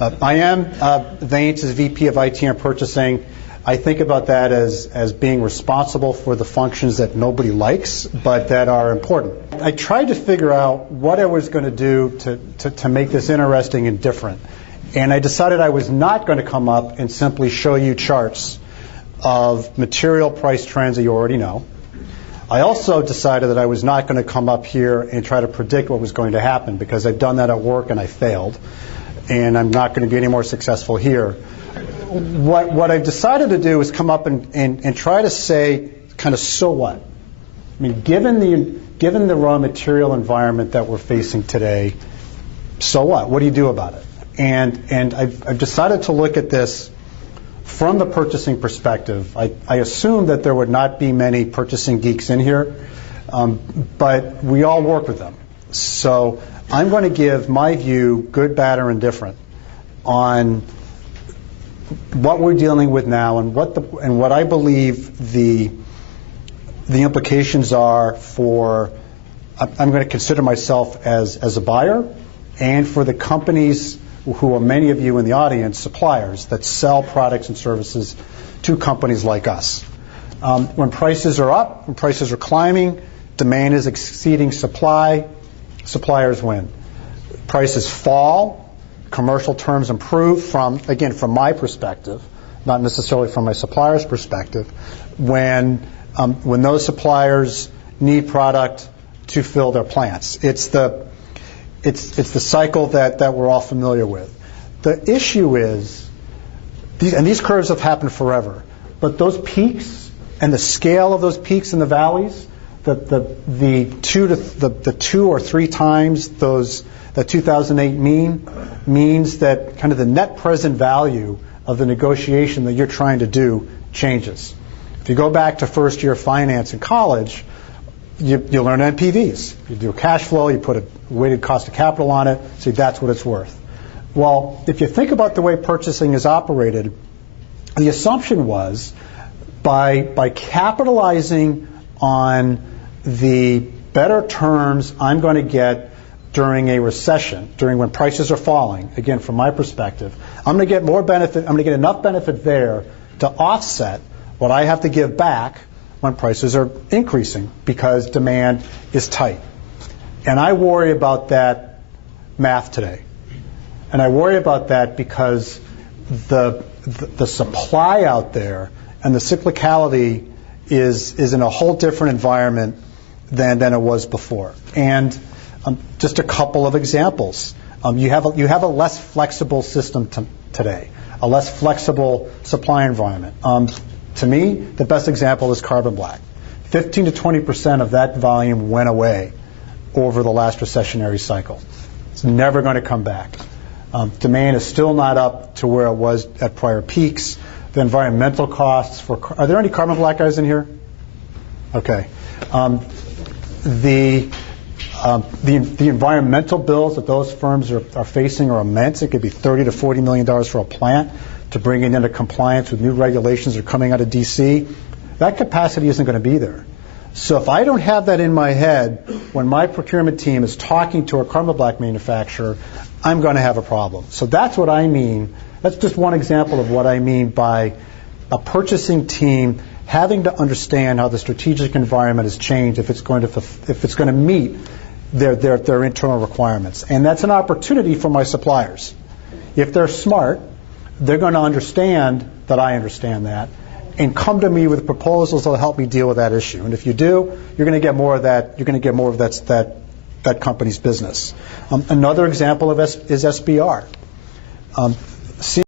I am Veyance's VP of IT and Purchasing. I think about that as being responsible for the functions that nobody likes, but that are important. I tried to figure out what I was going to do to make this interesting and different. And I decided I was not going to come up and simply show you charts of material price trends that you already know. I also decided that I was not going to come up here and try to predict what was going to happen, because I've done that at work and I failed. And I'm not going to be any more successful here. What I've decided to do is come up and try to say, kind of, so what? I mean, given the raw material environment that we're facing today, so what? What do you do about it? And I've decided to look at this from the purchasing perspective. I assume that there would not be many purchasing geeks in here, but we all work with them. So I'm going to give my view, good, bad, or indifferent, on what we're dealing with now and what I believe the implications are for. I'm going to consider myself as a buyer, and for the companies who are, many of you in the audience, suppliers that sell products and services to companies like us. When prices are up, when prices are climbing, demand is exceeding supply, suppliers win. Prices fall, commercial terms improve from my perspective, not necessarily from my supplier's perspective, when those suppliers need product to fill their plants. It's the cycle that we're all familiar with. The issue is, these curves have happened forever, but those peaks and the scale of those peaks and the valleys, the 2 or 3 times that 2008 mean means that kind of the net present value of the negotiation that you're trying to do changes. If you go back to first year finance in college, you learn NPVs. You do a cash flow, you put a weighted cost of capital on it, say that's what it's worth. Well, if you think about the way purchasing is operated, the assumption was by capitalizing on the better terms I'm going to get during a recession, during when prices are falling, again, from my perspective, I'm going to get more benefit, I'm going to get enough benefit there to offset what I have to give back when prices are increasing because demand is tight. And I worry about that math today. And I worry about that because the supply out there and the cyclicality is in a whole different environment than it was before. And just a couple of examples. You have a less flexible system today, a less flexible supply environment. To me, the best example is carbon black. 15 to 20% of that volume went away over the last recessionary cycle. It's never going to come back. Demand is still not up to where it was at prior peaks. The environmental costs are there any carbon black guys in here? Okay. The environmental bills that those firms are facing are immense. It could be $30 to $40 million for a plant to bring it into compliance with new regulations that are coming out of D.C. That capacity isn't going to be there. So if I don't have that in my head when my procurement team is talking to a carbon black manufacturer, I'm going to have a problem. So that's what I mean. That's just one example of what I mean by a purchasing team having to understand how the strategic environment has changed if it's going to meet their internal requirements. And that's an opportunity for my suppliers. If they're smart, they're going to understand that I understand that and come to me with proposals that will help me deal with that issue. And if you do, you're going to get more of that. You're going to get more of that company's business. Another example of is SBR.